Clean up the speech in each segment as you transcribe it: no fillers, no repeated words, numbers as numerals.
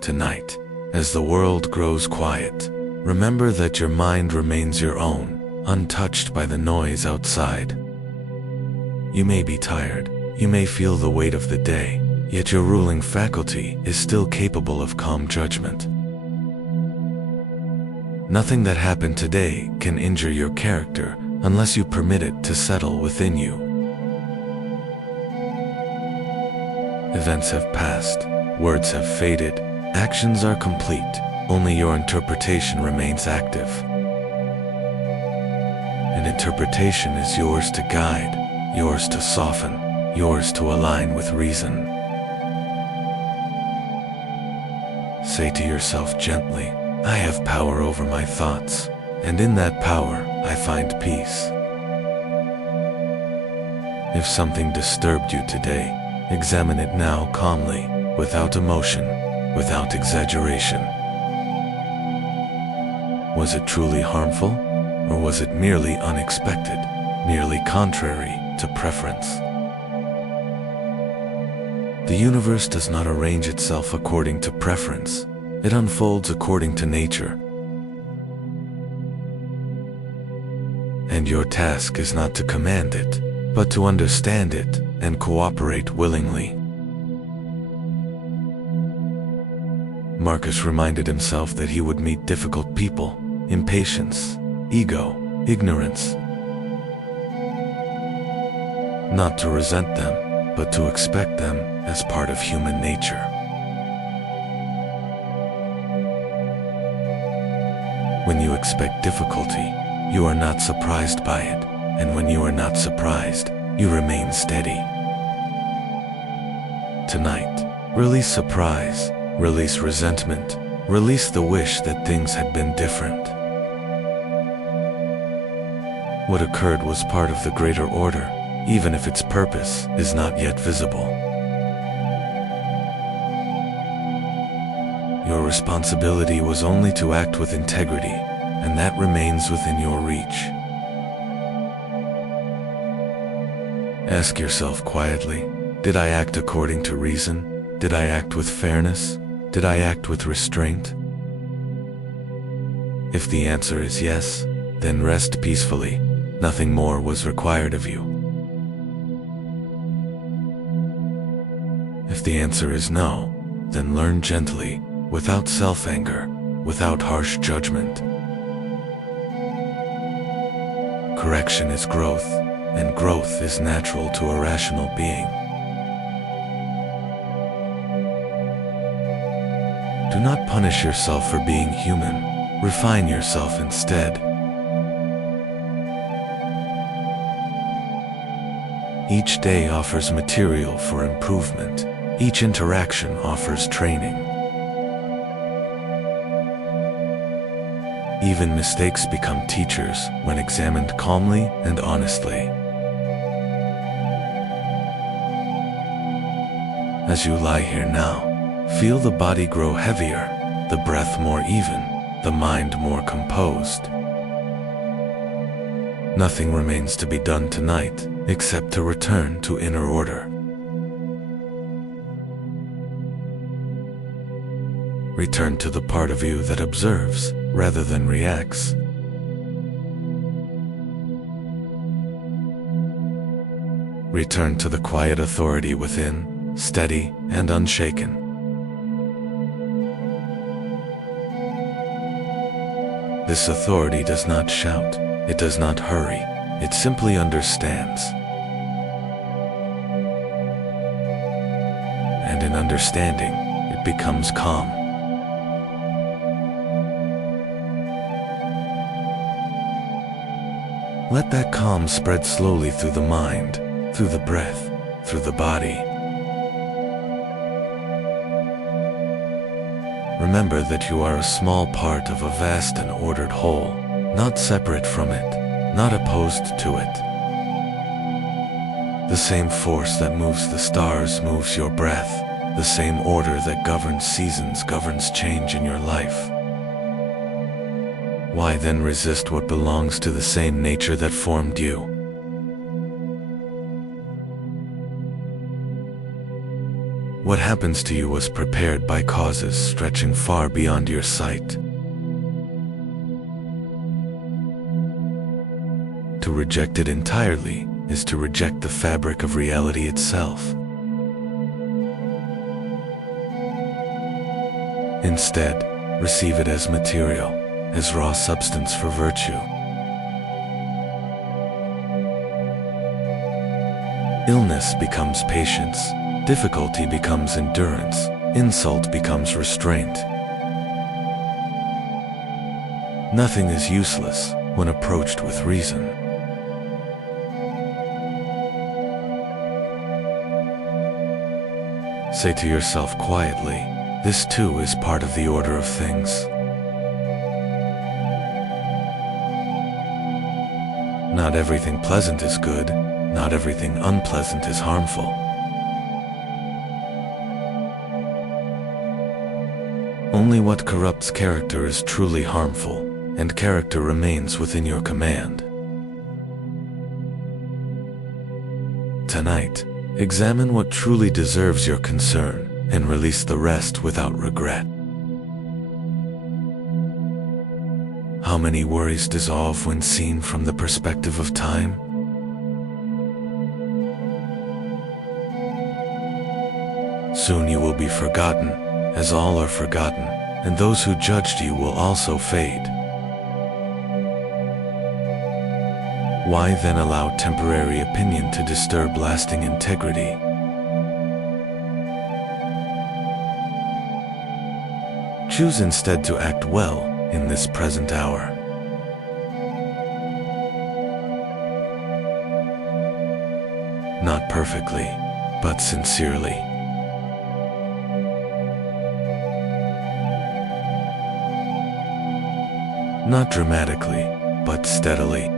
Tonight, as the world grows quiet, remember that your mind remains your own, untouched by the noise outside. You may be tired, you may feel the weight of the day, yet your ruling faculty is still capable of calm judgment. Nothing that happened today can injure your character unless you permit it to settle within you. Events have passed, words have faded, actions are complete, only your interpretation remains active. And interpretation is yours to guide, yours to soften, yours to align with reason. Say to yourself gently, I have power over my thoughts, and in that power, I find peace. If something disturbed you today, examine it now calmly, without emotion, without exaggeration. Was it truly harmful, or was it merely unexpected, merely contrary to preference? The universe does not arrange itself according to preference. It unfolds according to nature. And your task is not to command it, but to understand it and cooperate willingly. Marcus reminded himself that he would meet difficult people, impatience, ego, ignorance. Not to resent them, but to expect them as part of human nature. When you expect difficulty, you are not surprised by it, and when you are not surprised, you remain steady. Tonight, release surprise, release resentment, release the wish that things had been different. What occurred was part of the greater order, even if its purpose is not yet visible. Your responsibility was only to act with integrity, and that remains within your reach. Ask yourself quietly, did I act according to reason? Did I act with fairness? Did I act with restraint? If the answer is yes, then rest peacefully. Nothing more was required of you. If the answer is no, then learn gently, without self-anger, without harsh judgment. Correction is growth, and growth is natural to a rational being. Do not punish yourself for being human. Refine yourself instead. Each day offers material for improvement. Each interaction offers training. Even mistakes become teachers when examined calmly and honestly. As you lie here now, feel the body grow heavier, the breath more even, the mind more composed. Nothing remains to be done tonight except to return to inner order. Return to the part of you that observes rather than reacts. Return to the quiet authority within, steady and unshaken. This authority does not shout, it does not hurry, it simply understands. And in understanding, it becomes calm. Let that calm spread slowly through the mind, through the breath, through the body. Remember that you are a small part of a vast and ordered whole, not separate from it, not opposed to it. The same force that moves the stars moves your breath. The same order that governs seasons governs change in your life. Why then resist what belongs to the same nature that formed you? What happens to you was prepared by causes stretching far beyond your sight. To reject it entirely is to reject the fabric of reality itself. Instead, receive it as material, as raw substance for virtue. Illness becomes patience, difficulty becomes endurance, insult becomes restraint. Nothing is useless when approached with reason. Say to yourself quietly, this too is part of the order of things. Not everything pleasant is good, not everything unpleasant is harmful. Only what corrupts character is truly harmful, and character remains within your command. Tonight, examine what truly deserves your concern and release the rest without regret. How many worries dissolve when seen from the perspective of time? Soon you will be forgotten, as all are forgotten, and those who judged you will also fade. Why then allow temporary opinion to disturb lasting integrity? Choose instead to act well in this present hour. Not perfectly, but sincerely. Not dramatically, but steadily.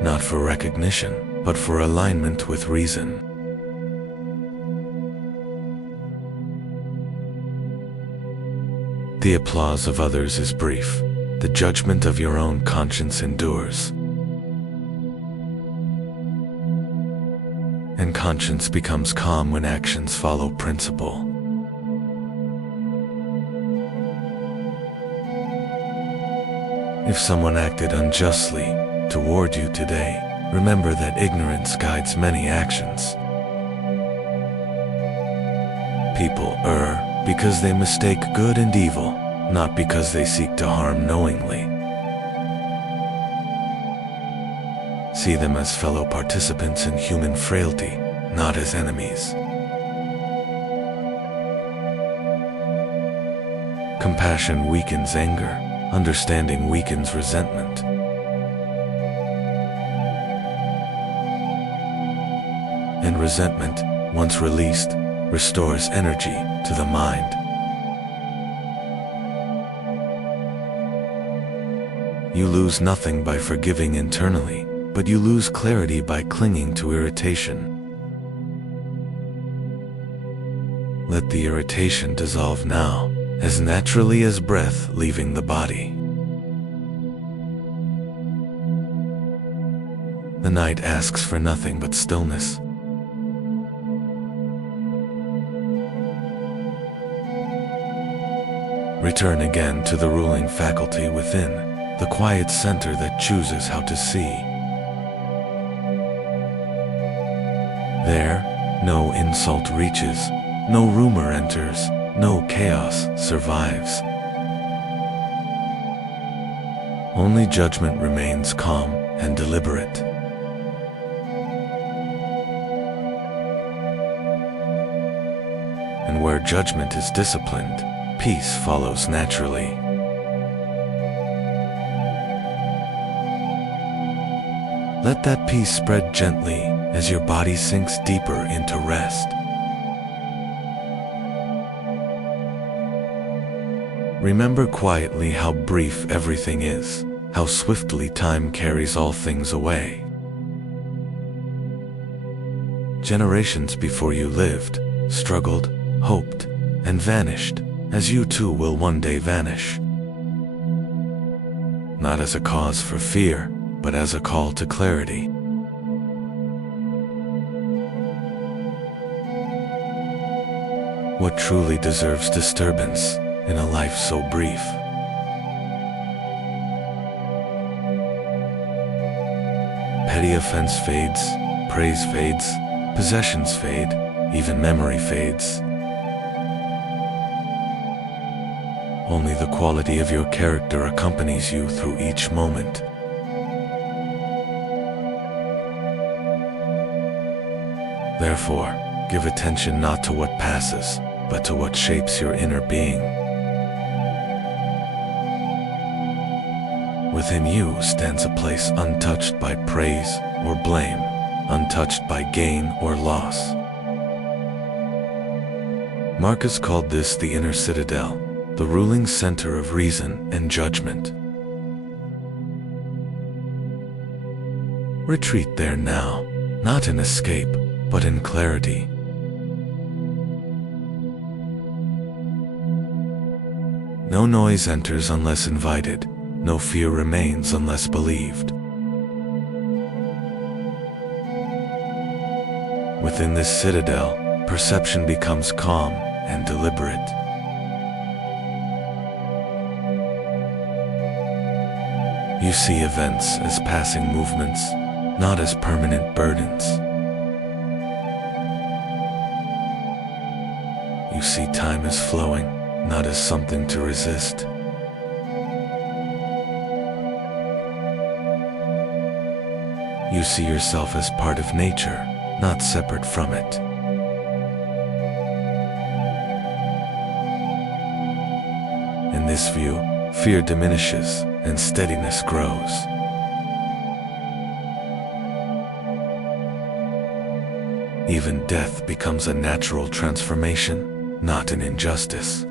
Not for recognition, but for alignment with reason. The applause of others is brief. The judgment of your own conscience endures. And conscience becomes calm when actions follow principle. If someone acted unjustly toward you today, remember that ignorance guides many actions. People err because they mistake good and evil, not because they seek to harm knowingly. See them as fellow participants in human frailty, not as enemies. Compassion weakens anger, understanding weakens resentment. And resentment, once released, restores energy to the mind. You lose nothing by forgiving internally, but you lose clarity by clinging to irritation. Let the irritation dissolve now, as naturally as breath leaving the body. The night asks for nothing but stillness. Return again to the ruling faculty within, the quiet center that chooses how to see. There, no insult reaches, no rumor enters, no chaos survives. Only judgment remains calm and deliberate. And where judgment is disciplined, peace follows naturally. Let that peace spread gently as your body sinks deeper into rest. Remember quietly how brief everything is, how swiftly time carries all things away. Generations before you lived, struggled, hoped, and vanished, as you too will one day vanish. Not as a cause for fear, but as a call to clarity. What truly deserves disturbance in a life so brief? Petty offense fades, praise fades, possessions fade, even memory fades. Only the quality of your character accompanies you through each moment. Therefore, give attention not to what passes, but to what shapes your inner being. Within you stands a place untouched by praise or blame, untouched by gain or loss. Marcus called this the inner citadel, the ruling center of reason and judgment. Retreat there now, not in escape, but in clarity. No noise enters unless invited, no fear remains unless believed. Within this citadel, perception becomes calm and deliberate. You see events as passing movements, not as permanent burdens. You see time as flowing, not as something to resist. You see yourself as part of nature, not separate from it. In this view, fear diminishes and steadiness grows. Even death becomes a natural transformation, not an injustice.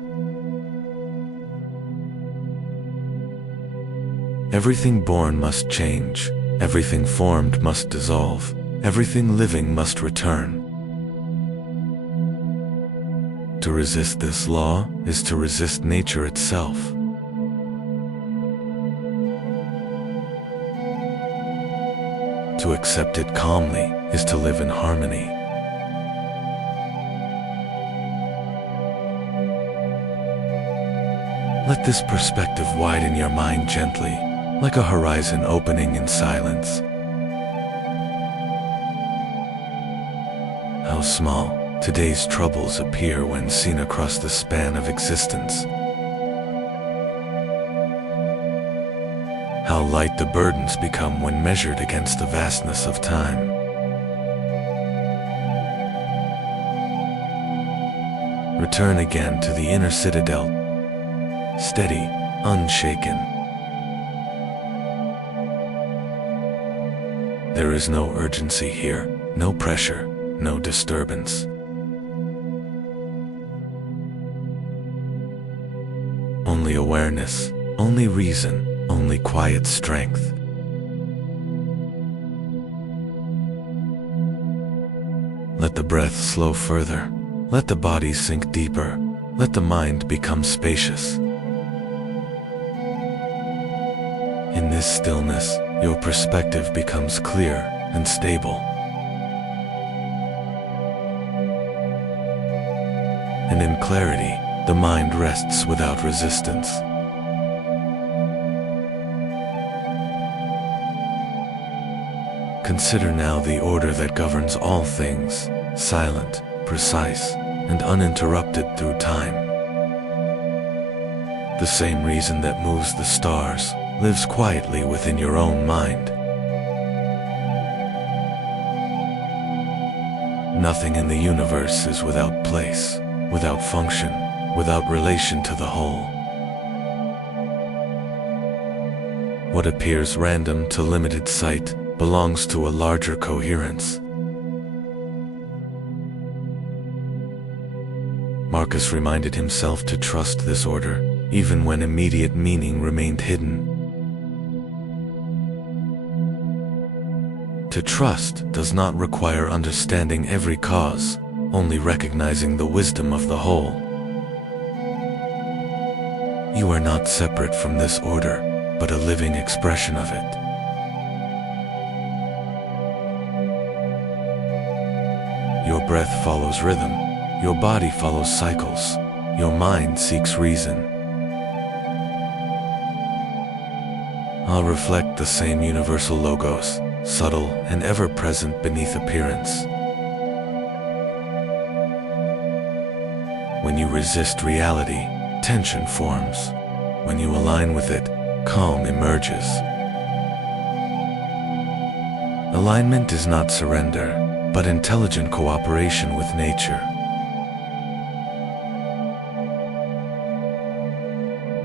Everything born must change, everything formed must dissolve, everything living must return. To resist this law is to resist nature itself. To accept it calmly is to live in harmony. Let this perspective widen your mind gently, like a horizon opening in silence. How small today's troubles appear when seen across the span of existence. How light the burdens become when measured against the vastness of time. Return again to the inner citadel, steady, unshaken. There is no urgency here, no pressure, no disturbance. Only awareness, only reason, only quiet strength. Let the breath slow further, let the body sink deeper, let the mind become spacious. In this stillness, your perspective becomes clear and stable. And in clarity, the mind rests without resistance. Consider now the order that governs all things, silent, precise, and uninterrupted through time. The same reason that moves the stars lives quietly within your own mind. Nothing in the universe is without place, without function, without relation to the whole. What appears random to limited sight belongs to a larger coherence. Marcus reminded himself to trust this order, even when immediate meaning remained hidden. To trust does not require understanding every cause, only recognizing the wisdom of the whole. You are not separate from this order, but a living expression of it. Your breath follows rhythm. Your body follows cycles. Your mind seeks reason. I'll reflect the same universal logos, subtle and ever-present beneath appearance. When you resist reality, tension forms. When you align with it, calm emerges. Alignment is not surrender, but intelligent cooperation with nature.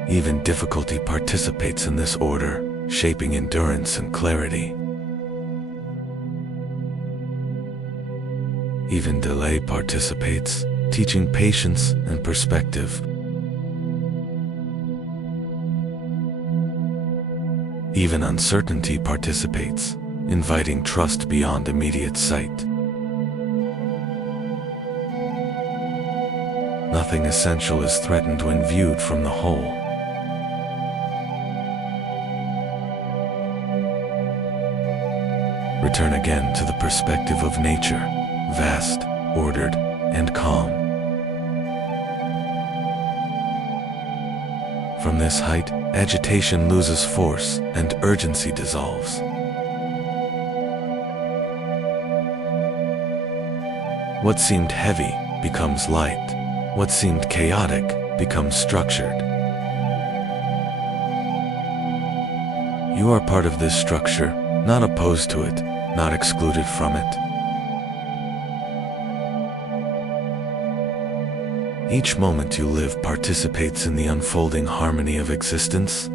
Even difficulty participates in this order, shaping endurance and clarity. Even delay participates, teaching patience and perspective. Even uncertainty participates, inviting trust beyond immediate sight. Nothing essential is threatened when viewed from the whole. Return again to the perspective of nature, vast, ordered, and calm. From this height, agitation loses force and urgency dissolves. What seemed heavy becomes light. What seemed chaotic becomes structured. You are part of this structure, not opposed to it, not excluded from it. Each moment you live participates in the unfolding harmony of existence.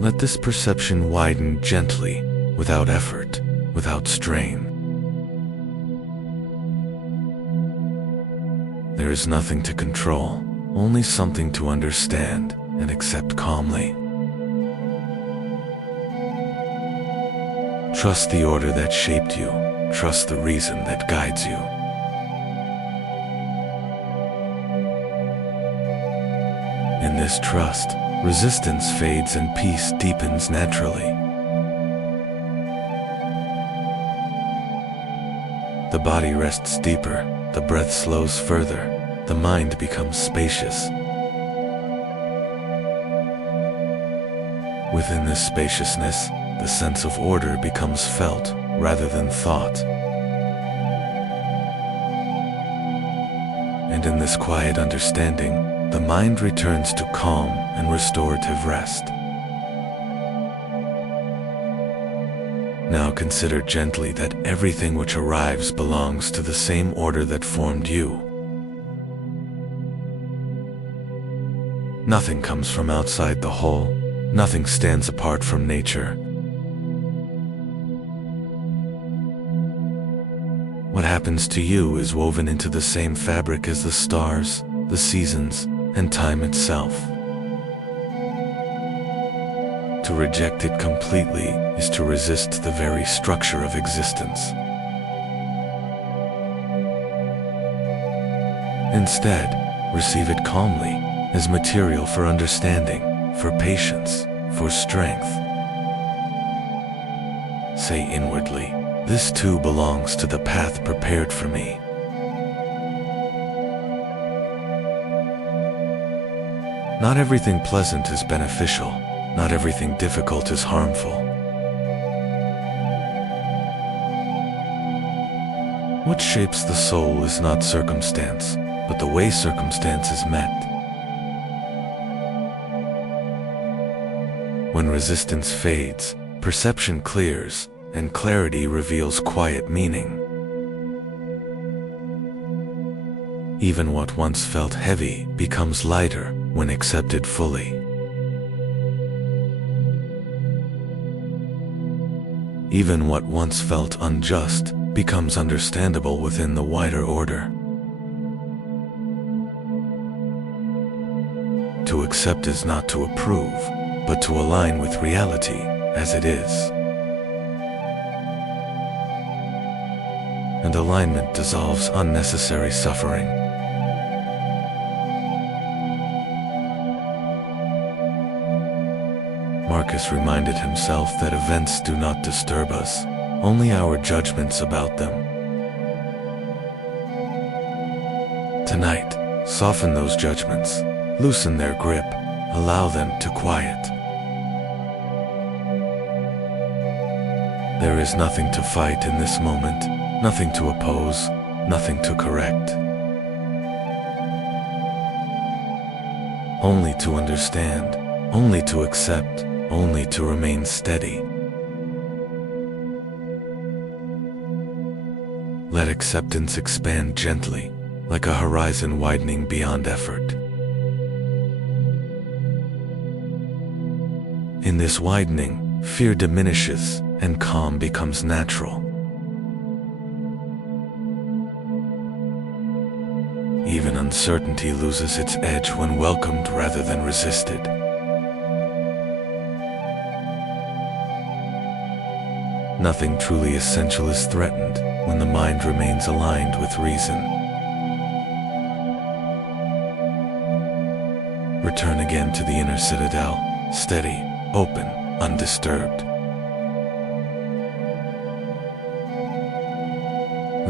Let this perception widen gently, without effort, without strain. There is nothing to control, only something to understand and accept calmly. Trust the order that shaped you. Trust the reason that guides you. In this trust, resistance fades and peace deepens naturally. The body rests deeper, the breath slows further, the mind becomes spacious. Within this spaciousness, the sense of order becomes felt rather than thought. And in this quiet understanding, the mind returns to calm and restorative rest. Now consider gently that everything which arrives belongs to the same order that formed you. Nothing comes from outside the whole, nothing stands apart from nature. What happens to you is woven into the same fabric as the stars, the seasons, and time itself. To reject it completely is to resist the very structure of existence. Instead, receive it calmly, as material for understanding, for patience, for strength. Say inwardly, "This too belongs to the path prepared for me." Not everything pleasant is beneficial. Not everything difficult is harmful. What shapes the soul is not circumstance, but the way circumstance is met. When resistance fades, perception clears, and clarity reveals quiet meaning. Even what once felt heavy becomes lighter when accepted fully. Even what once felt unjust becomes understandable within the wider order. To accept is not to approve, but to align with reality as it is. And alignment dissolves unnecessary suffering. Marcus reminded himself that events do not disturb us, only our judgments about them. Tonight, soften those judgments, loosen their grip, allow them to quiet. There is nothing to fight in this moment, nothing to oppose, nothing to correct. Only to understand, only to accept, only to remain steady. Let acceptance expand gently, like a horizon widening beyond effort. In this widening, fear diminishes and calm becomes natural. Even uncertainty loses its edge when welcomed rather than resisted. Nothing truly essential is threatened when the mind remains aligned with reason. Return again to the inner citadel, steady, open, undisturbed.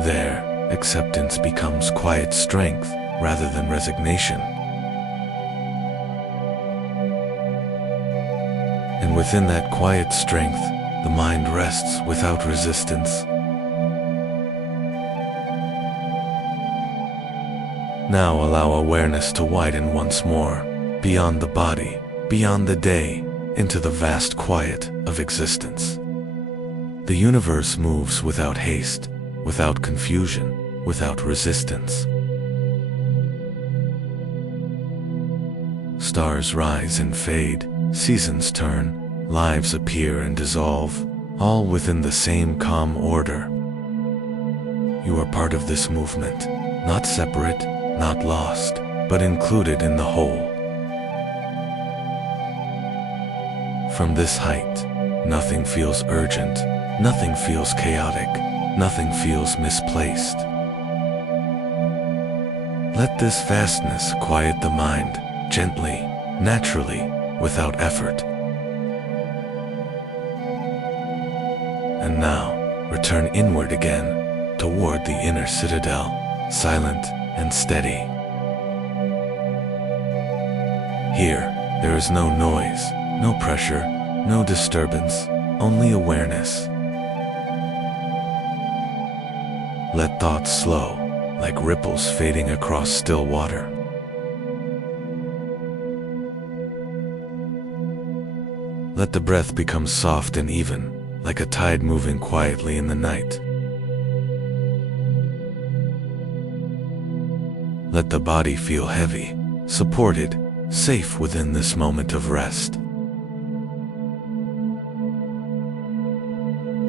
There, acceptance becomes quiet strength rather than resignation. And within that quiet strength, the mind rests without resistance. Now allow awareness to widen once more, beyond the body, beyond the day, into the vast quiet of existence. The universe moves without haste, without confusion, without resistance. Stars rise and fade, seasons turn, lives appear and dissolve, all within the same calm order. You are part of this movement, not separate, not lost, but included in the whole. From this height, nothing feels urgent, nothing feels chaotic, nothing feels misplaced. Let this vastness quiet the mind, gently, naturally, without effort. And now, return inward again, toward the inner citadel, silent and steady. Here, there is no noise, no pressure, no disturbance, only awareness. Let thoughts slow, like ripples fading across still water. Let the breath become soft and even, like a tide moving quietly in the night. Let the body feel heavy, supported, safe within this moment of rest.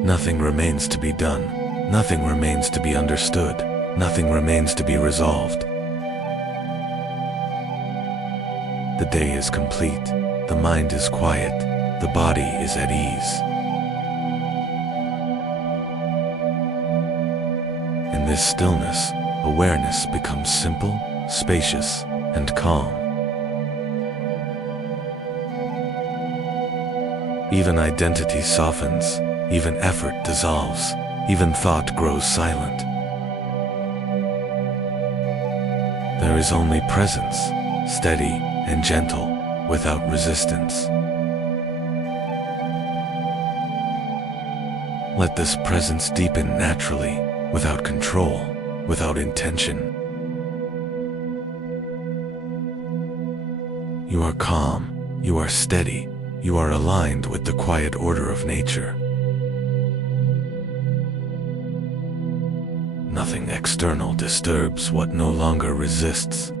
Nothing remains to be done, nothing remains to be understood, nothing remains to be resolved. The day is complete, the mind is quiet, the body is at ease. In this stillness, awareness becomes simple, spacious, and calm. Even identity softens, even effort dissolves, even thought grows silent. There is only presence, steady and gentle, without resistance. Let this presence deepen naturally, without control, without intention. You are calm, you are steady, you are aligned with the quiet order of nature. Nothing external disturbs what no longer resists.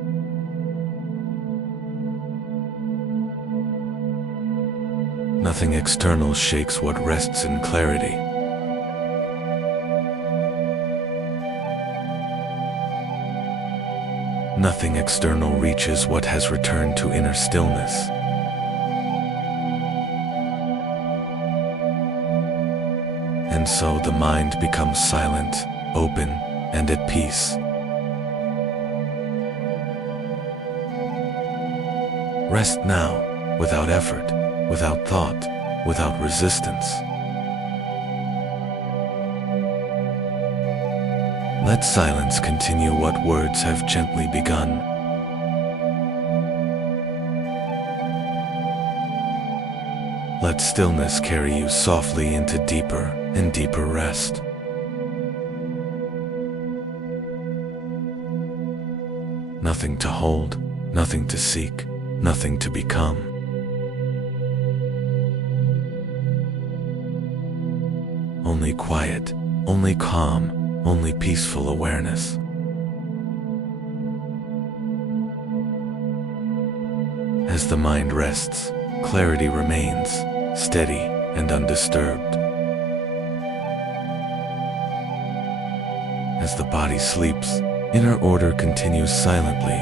Nothing external shakes what rests in clarity. Nothing external reaches what has returned to inner stillness. And so the mind becomes silent, open, and at peace. Rest now, without effort, without thought, without resistance. Let silence continue what words have gently begun. Let stillness carry you softly into deeper and deeper rest. Nothing to hold, nothing to seek, nothing to become. Only quiet, only calm, only peaceful awareness. As the mind rests, clarity remains, steady and undisturbed. As the body sleeps, inner order continues silently.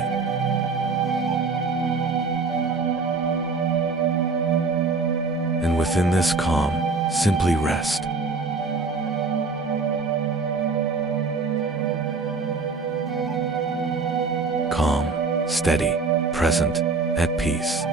And within this calm, simply rest. Calm, steady, present, at peace.